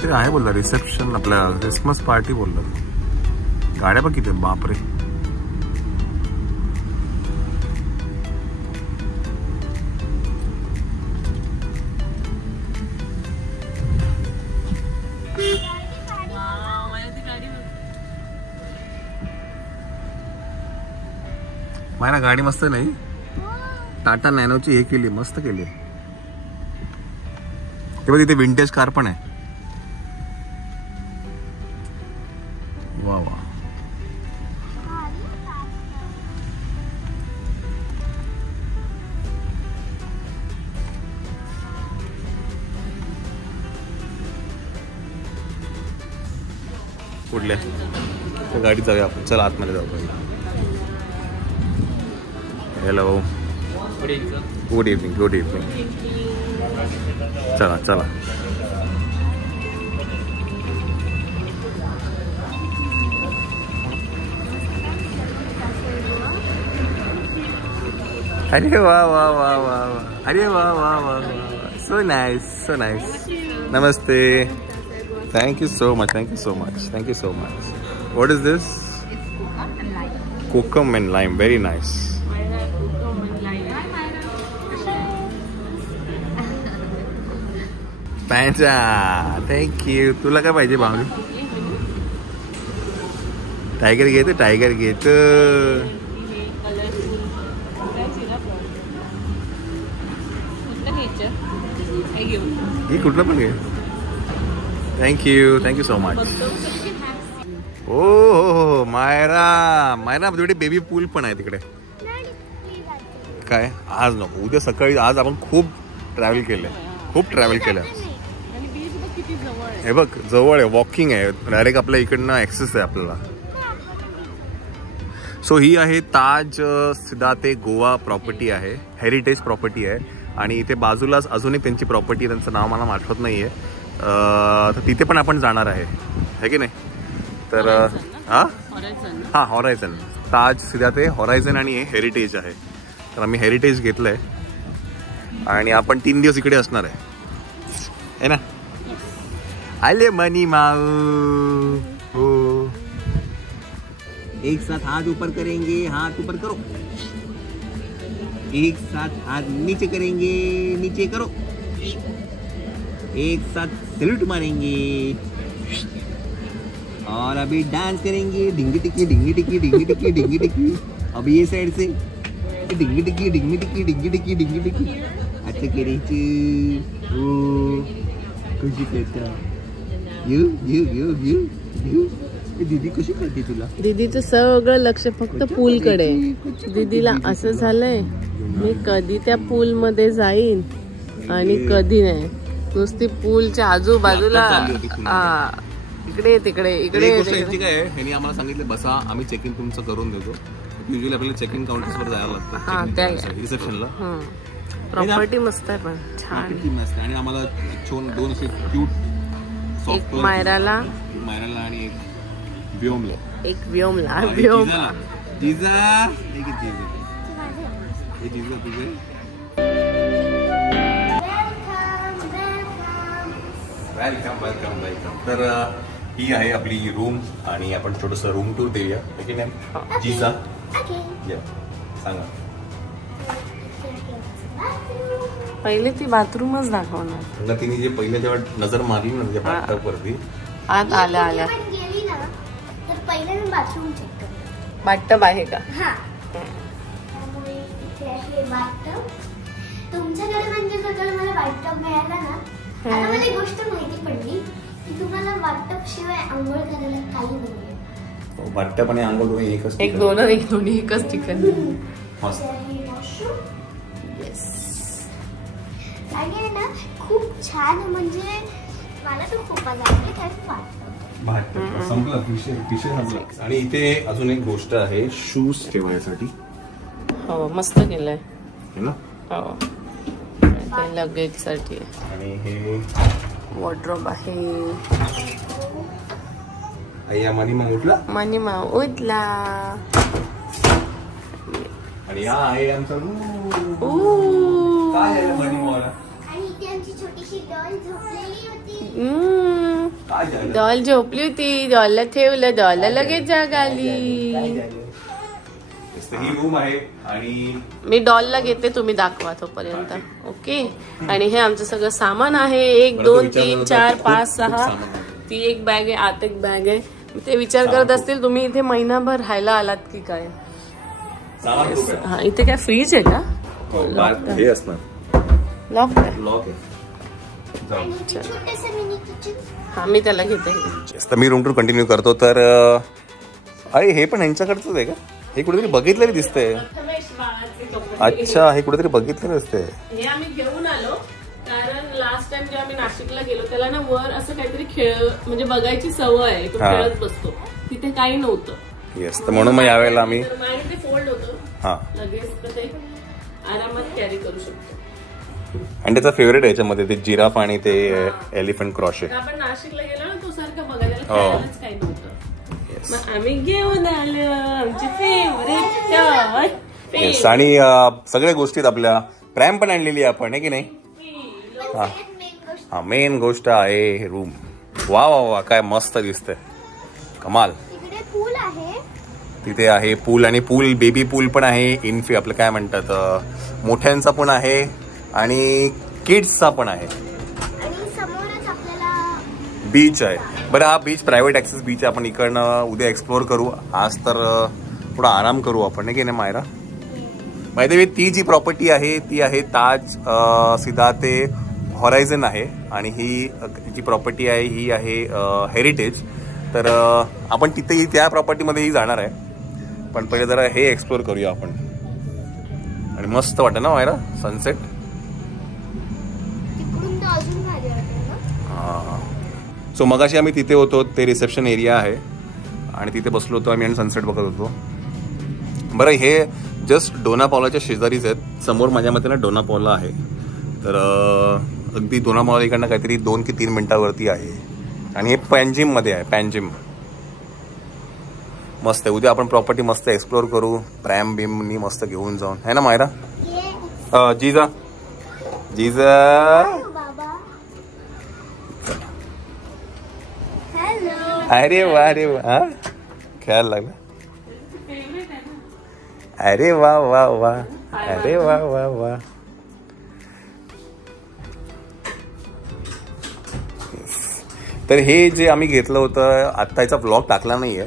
काहीतरी आहे बोलला, रिसेप्शन आपल्या क्रिसमस पार्टी बोलला. गाड्या बघ किती, बापरे. मायना गाडी मस्त नाही, टाटा नॅनोची हे केली, मस्त केली. तेव्हा तिथे विंटेज कार पण आहे. वा वा. कुठल्या गाडीत जाऊया आपण, चला आतमध्ये जाऊ. Hello, good evening. Good evening. चला चला. अरे वा वा वा वा, अरे वा वा वा, सो नाइस, सो नाइस. नमस्ते. Thank you so much, thank you so much, thank you so much. What is this? Kokum and lime. Very nice. पॅन्चा, थँक्यू. तुला काय पाहिजे भाऊ? टायगर घेतो, टायगर घेतो. हे कुठलं पण घे. Thank you, thank you so much. हो हो हो, मायरा. मायरा तिकडे बेबी पूल पण आहे तिकडे. काय आज नको, उद्या सकाळी. आज आपण खूप ट्रॅव्हल केलंय, खूप ट्रॅव्हल केलं. हे बघ जवळ आहे, वॉकिंग आहे डायरेक्ट, आपल्या इकडनं ऍक्सेस आहे आपल्याला. सो ही आहे ताज सिदाते गोवा प्रॉपर्टी आहे, हेरिटेज प्रॉपर्टी आहे. आणि इथे बाजूलाच अजून एक त्यांची प्रॉपर्टी आहे, त्यांचं नाव मला आठवत नाहीये. तर तिथे पण आपण जाणार आहे की नाही. तर हां, हॉरायझन. ताज सिदाते हॉरायझन आणि हे हेरिटेज आहे. तर आम्ही हेरिटेज घेतलंय आणि आपण 3 दिवस इकडे असणार आहे ना. आले मनी माऊ. हो, एक साथ हाथ ऊपर करेंगे, हाथ ऊपर करो. एक साथ हाथ नीचे करेंगे, नीचे करो. एक साथ सैल्यूट मारेंगे और अभी डांस करेंगे. डिंगी टिकी, डिंगी टिकी, डिंगी टिकी, डिंगी टिकी. अभी ये साइड से डिंगी टिकी, डिंगी टिकी, डिंगी टिकी, डिंगी टिकी. अच्छा करायची. हो, खुशी करता. You you you you you. दीदी कशी करते तुला? दीदीचं सगळं लक्ष फक्त पूल कडे. दीदीला असं झालंय, मी कधी त्या पूल मध्ये जाईन आणि कधी नाही. नुसती पूलच्या आजूबाजूला इकडे तिकडे इकडे. काय ह्यांनी आम्हाला सांगितलं बसा, आम्ही चेक इन तुमचं करून देतो. युजली आपल्याला चेक इन काउंटर्स वर जायला लागतं रिसेप्शनला. प्रॉपर्टी मस्त आहे, पण छान मस्त. आणि आम्हाला 2 असे क्यूट, एक मायराला आणि एक व्योमला. जिजा तुझे. Welcome welcome welcome. तर ही आहे आपली रूम आणि आपण छोटस रूम टूर देऊया की नाही. जिजा सांगा. पहिले ती बाथरूमच दाखवणार. तिने जे पहिले जेव्हा नजर मारली ना त्या बाथटबवरती, आत आल्या गेली ना, तर पहिले मी बाथरूम चेक करते. बाथटब आहे का? हां, त्यामुळे इथे आहे बाथटब. तुमच्याकडे म्हणजे जर मला बाथटब मिळाला ना, आता मला एक गोष्ट माहिती पडली की तुम्हाला बाथटब शिवाय आंघोळ करायला काही नाहीये. बाथटब आणि आंघोळ दोन्ही एकच, एक दोन्ही एकच ठिकाणी. मस्त. आणि ना खूप छान, म्हणजे मला तो खूप आवडले. बाथटब संपला, विषय संपला. आणि इथे अजून एक गोष्ट आहे, शूज ठेवण्यासाठी. हो, मस्त केलंय ना. हो, ते लगेज साठी. आणि हे वॉर्डरोब आहे. मनी मा उठला. आणि हा आहे आमचा रूम. काय आहे मनी माला. आणि इथे आमची छोटीशी डॉल झोपलेली होती. काय झालं? डॉल झोपली होती, डॉलला ठेवलं, डॉलला लगेच जाग आली. काय झालं? ही रूम आहे आणि मी डॉलला घेते, तुम्ही दाखवा तोपर्यंत. ओके. आणि हे आमचं सगळं सामान आहे. 1 2 3 4 5 6. ती एक बॅग आहे, आत एक बॅग आहे. ते विचार करत असतील तुम्ही इथे महिनाभर राहायला आलात की काय. हा, इथे काय फ्रीज आहे का? हे असणार लॉक आहे. लॉक आहे. आणि छोटेसे मिनी किचन. हा, मी त्याला घेते. तर मी रूम टूर कंटिन्यू करतो. तर अरे हे पण यांच्याकडचंच आहे का? हे कुठेतरी बघितलेलं दिसतंय. अच्छा, हे कुठेतरी बघितलेलं दिसतंय. हे आम्ही घेऊन आलो कारण लास्ट टाइम जेव्हा आम्ही नाशिकला गेलो त्याला ना वर असं काहीतरी खेळ म्हणजे बघायची सवय आहे. तो खेळत बसतो. तिथे काही नव्हतं. येस, तर म्हणून मग यावेळेला आम्ही ते फोल्ड होतं. हा, लगेच तर ते आरामात कॅरी करू शकतो. आणि त्याचा फेवरेट आहे याच्यामध्ये ते जिराफ आणि ते एलिफंट क्रॉश आहे. आपण नाशिकला गेलो ना तो सारखं बघायला खेळायलाच काही नव्हतं. मग आम्ही घेऊन आलो आमची फेवरेट. येस, आणि सगळ्या गोष्टीत आपल्या प्रॅम पण आणलेली आपण आहे की नाही. हा, मेन गोष्ट आहे रूम. वा वा वा, काय मस्त दिसतंय, कमाल. तिकडे पूल आहे. तिथे आहे पूल, आणि पूल बेबी पूल पण आहे. इन्फी आपलं काय म्हणतात मोठ्यांचा पण आहे आणि किड्सचा पण आहे. आणि समोरच आपल्याला बीच आहे. बरं, हा बीच प्रायव्हेट ऍक्सेस बीच आहे. आपण इकडनं उद्या एक्सप्लोर करू. आज तर थोडा आराम करू आपण, नाही की नाही मायरा. माहिती ती जी प्रॉपर्टी आहे ती आहे ताज सीधा ते हॉरायझन आहे. आणि ही जी प्रॉपर्टी आहे ही आहे हेरिटेज. तर आपण तिथेही त्या प्रॉपर्टीमध्येही जाणार आहे. पण पहिले जरा हे एक्सप्लोर करूया आपण. आणि मस्त वाटतं ना मायरा सनसेट. तिकडून तर अजून भारी वाटतं ना. हां, सो मगाशी आम्ही तिथे होतो. ते रिसेप्शन एरिया आहे आणि तिथे बसलो होतो आम्ही आणि सनसेट बघत होतो. बरं, हे जस्ट डोना पावलाच्या शेजारीच आहेत. समोर माझ्या मते ना डोना पावला आहे. तर अगदी डोना पावला इकडनं काहीतरी 2 की 3 मिनिटावरती आहे. आणि हे पॅनजिम मध्ये आहे. पॅनजिम मस्त आहे. उद्या आपण प्रॉपर्टी मस्त एक्सप्लोर करू. प्रॅम बिमनी मस्त घेऊन जाऊन, है ना मायरा. जीजा जीजा बाबा. हॅलो. अरे वा, अरे वा, खेळायला लागला. अरे वा वा वा, अरे वा वा वा. तर हे जे आम्ही घेतलं होतं, आत्ता याचा ब्लॉग टाकला नाहीये.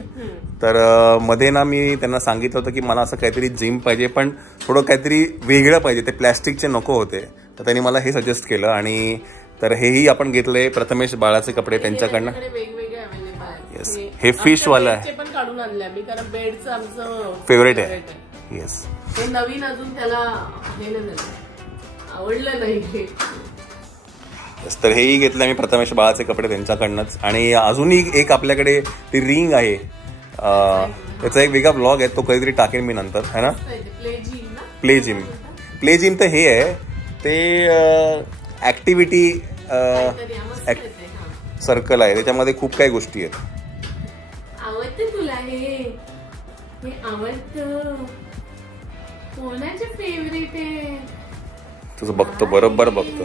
तर मध्ये ना मी त्यांना सांगितलं होतं की मला असं काहीतरी जिम पाहिजे, पण थोडं काहीतरी वेगळं पाहिजे. ते प्लॅस्टिकचे नको होते. तर त्यांनी मला हे सजेस्ट केलं. आणि तर हेही आपण घेतलंय. प्रथमेश बाळाचे कपडे त्यांच्याकडनं. येस, हे फिश वाला आहे. पण काढून आणले आम्ही कारण बेडचं आमचं फेवरेट आहे. येस, हे नवीन अजून त्याला हे नाही आवडलं नाही. तर हेही घेतलं मी प्रथमेश बाळाचे कपडे त्यांच्याकडनंच. आणि अजूनही एक आपल्याकडे ती रिंग आहे. त्याचा एक वेगळा ब्लॉग आहे, तो कधीतरी टाकेन मी नंतर, है ना. Play gym. प्ले जिम तर हे आहे ते ऍक्टिव्हिटी सर्कल आहे. त्याच्यामध्ये खूप काही गोष्टी आहेत. आवडते तुला हे आवडतं. कोणाचे फेवरेट आहे तुझं बघतो, बरोबर बघतो.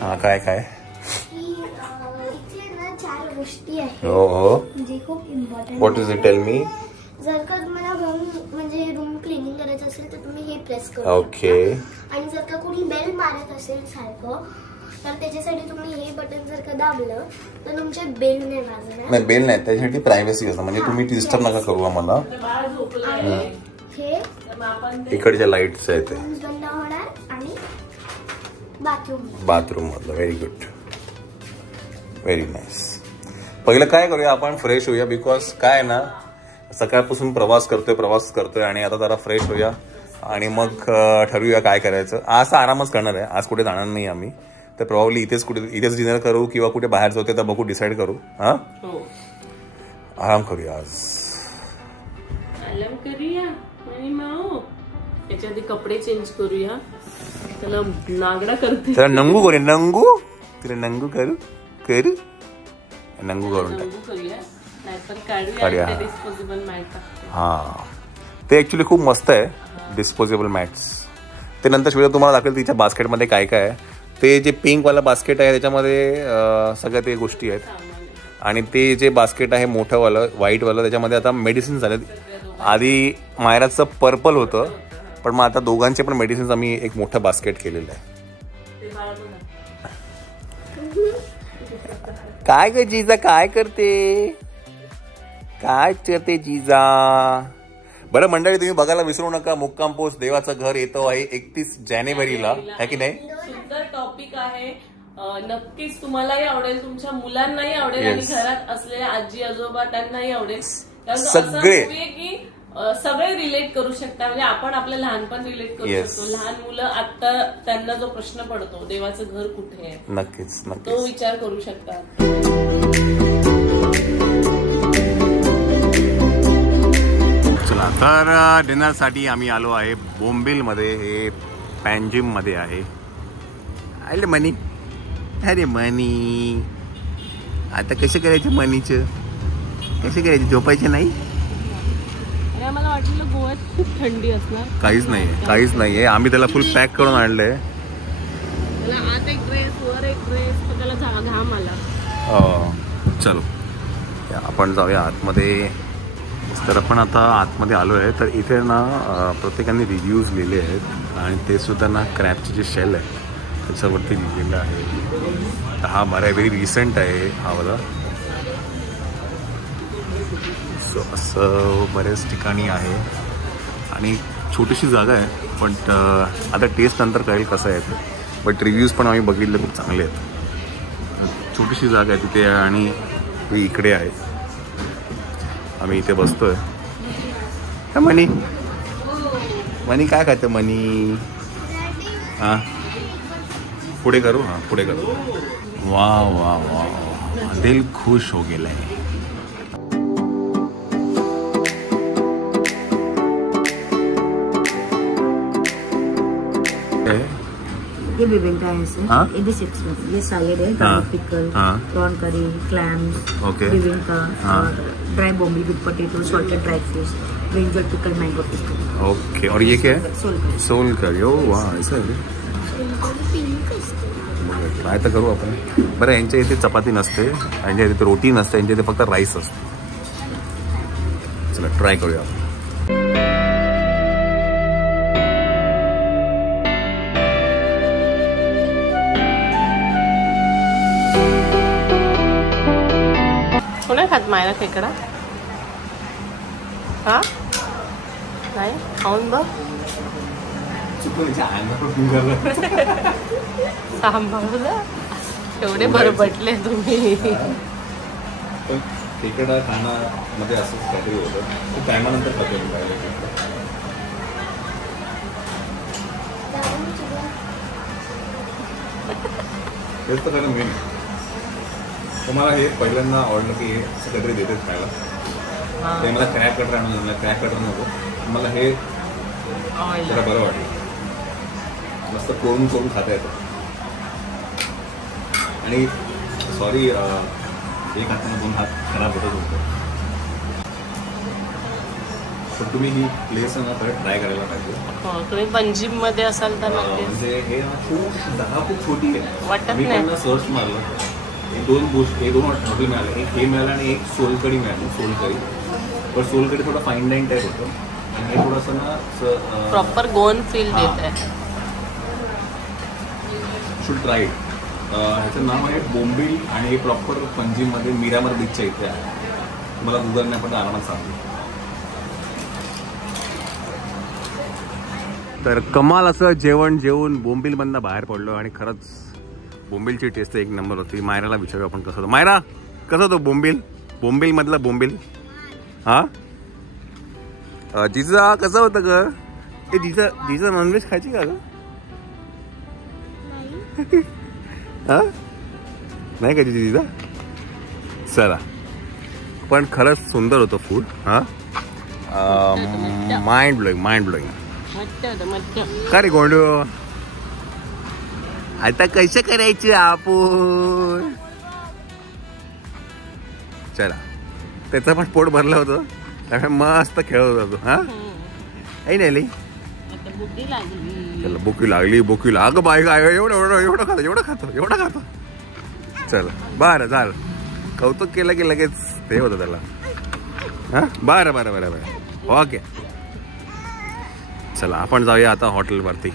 हा, काय काय इथे ना 4 गोष्टी आहेत. हो हो, म्हणजे खूप important. What is it, tell me. जर का तुम्हाला होम म्हणजे रूम क्लिनिंग करायचं असेल तर तुम्ही हे प्रेस करू. ओके. आणि जर का कोणी बेल मारत असेल सारखं तर त्याच्यासाठी तुम्ही हे बटन जर का दाबलं तर तुमचे बेल नाही वाजणार. नाही, बेल नाही, त्याच्यासाठी प्रायव्हसी असतं. म्हणजे तुम्ही डिस्टर्ब नका करू आम्हाला. हे इकडच्या लाईट्स आहेत ते बंद होणार आणि बाथरूम मधलं. Very good, very nice. पहिलं काय करूया आपण, फ्रेश होऊया. बिकॉज काय ना, सकाळपासून प्रवास करतोय आणि आता जरा फ्रेश होऊया आणि मग ठरवूया काय करायचं. आज आरामच करणार आहे. आज कुठे जाणार नाही आम्ही. तर प्रॉब्ली इथेच डिनर करू किंवा कुठे बाहेर जाऊ तर बघू, डिसाईड करू. हा, आराम करूया आज. आराम करूया आणि माऊ याच्या आधी कपडे चेंज करूया. त्याला नागडा करते. त्याला नंगू करूया. नंगू, तिला नंगू करू नंगू करून करूया. काढूया डिस्पोजेबल मॅट. हा, ते ऍक्च्युली खूप मस्त आहे डिस्पोजेबल मॅट्स. ते नंतर शिवाय तुम्हाला दाखवेल तिच्या बास्केटमध्ये काय काय आहे. ते जे पिंकवाला बास्केट आहे त्याच्यामध्ये सगळ्या ते गोष्टी आहेत. आणि ते जे बास्केट आहे मोठंवालं व्हाईटवालं त्याच्यामध्ये आता मेडिसिन झालेत. आधी मायराचं पर्पल होतं, पण मग आता दोघांचे पण मेडिसिन्स आम्ही एक मोठं बास्केट केलेलं आहे. काय ग जिजा काय करते जिजा? बरं मंडळी, तुम्ही बघायला विसरू नका, मुक्काम पोस्ट देवाचं घर येतो आहे 31 जानेवारीला, है की नाही? सुंदर टॉपिक आहे, नक्कीच तुम्हालाही आवडेल, तुमच्या मुलांनाही आवडेल आणि घरात असलेल्या आजी आजोबा त्यांनाही आवडेल. सगळे की सगळे रिलेट करू शकता, म्हणजे आपण आपलं लहानपण रिलेट करू शकतो. लहान मुलं आता त्यांना जो प्रश्न पडतो देवाचं घर कुठे आहे, नक्कीच तो विचार करू शकता. चला, तर डिनरसाठी आम्ही आलो आहे बोंबिलमध्ये. हे पॅनजिम मध्ये आहे. अरे मनी, अरे मनी, आता कसं करायचं मनीचं? कसं करायचं? झोपायचं नाही? मला वाटलं गोव्यात खूप थंडी असणार. काहीच नाहीये. आम्ही त्याला फुल पॅक करून आणलंय. त्याला आत एक ड्रेस, वर एक ड्रेस, त्याला घाम आला. चलो आपण जाऊया आतमध्ये. तर आपण आता आतमध्ये आलो आहे. तर इथे ना प्रत्येकाने रिव्ह्यूज लिहिले आहेत आणि ते सुद्धा ना क्रॅबचे जे शेल आहे त्याच्यावरती लिहिलेलं आहे. हा व्हेरी रिसेंट आहे हा वाला. सो असं बऱ्याच ठिकाणी आहे आणि छोटीशी जागा आहे, पण आता टेस्ट नंतर कळेल कसं आहे ते. बट रिव्ह्यूज पण आम्ही बघितले खूप चांगले आहेत. छोटीशी जागा आहे तिथे आणि ही इकडे आहे. आम्ही इथे बसतोय. मनी काय खातं मनी? हां पुढे करू. हां पुढे करू. वा वा वा, दिल खुश हो गेलं आहे. ये बिबिंका है सर. ये भी 6 में. ये सैलेड है, pickle, prawn curry, clams, bebinca और dry bombil with potato, salted dry fish, brinjal pickle, mango pickle. Okay. और ये क्या है? सोल करी. ओ वाह, ऐसा है. ट्राय तर करू आपण. बरं, यांच्या इथे चपाती नसते, यांच्या इथे रोटी नसते, यांच्या इथे फक्त राईस असते. चला ट्राय करूया आपण. कोणी खात मायरा खेकडा? हा नाही खाऊन बघ. सांभाळलं एवढे बरबटले तुम्ही. खेकडा खाण्यामध्ये असंच काहीतरी होतं. खूप टायमानंतर खातो मी पाहिलं. तेच तर खाणं मेन. तुम्हाला हे पहिल्यांदा आवडलं की हे असं काहीतरी देतेच खायला. ते मला क्रॅक कटर आणून, मला क्रॅक कटर नको, मला हे जरा बरं वाटलं. मस्त कोरून खाता येतं. आणि सॉरी, एक हाताने 2 हात खराब होतच होतं. पण तुम्ही ही प्लेस ना खरं ट्राय करायला पाहिजे. तुम्ही पंजीम मध्ये असाल तर म्हणजे हे खूप जागा खूप छोटी आहे. वाटत मी नाही. त्यांना सर्च मारलं, हे 2 हॉटेल मिळाले. एक हे मिळालं आणि एक सोलकडी मिळाली. सोलकडी, पण सोलकडी थोडं फाईन डाईन टाईप होतं आणि हे थोडंसं ना प्रॉपर गोवन फील देत आहे. Should try it. ह्याचं नाव आहे बोंबील आणि हे प्रॉपर पंजीममध्ये मिरामर बीचच्या इथे आहे. मला गुगलने पण आरामात सांगतो. तर कमाल असं जेवण जेवून बोंबीलमधनं बाहेर पडलो आणि खरंच बोंबीलची टेस्ट एक नंबर होती. मायराला विचारू आपण कसं होतं. मायरा, कसं होतं बोंबीलमधला बोंबील? हा जिजा कसं होतं ग? ते जिजा नॉनव्हेज खायची का ग? हा नाही का जिजा? चला, पण खरंच सुंदर होतं फूड. हा माइंड ब्लोईंग. का रे गोंडो, आता कसं करायचं आपण? चला, त्याचं पण पोट भरलं होतं, त्यामुळे मस्त खेळत होता तो. हा नाही बुद्धी लागली. चला भुकी लागली अगं बाय काय एवढं खातो चल बरं झालं कौतुक केलं की लगेच ते होतं त्याला हा बरं ओके चला आपण जाऊया आता हॉटेलवरती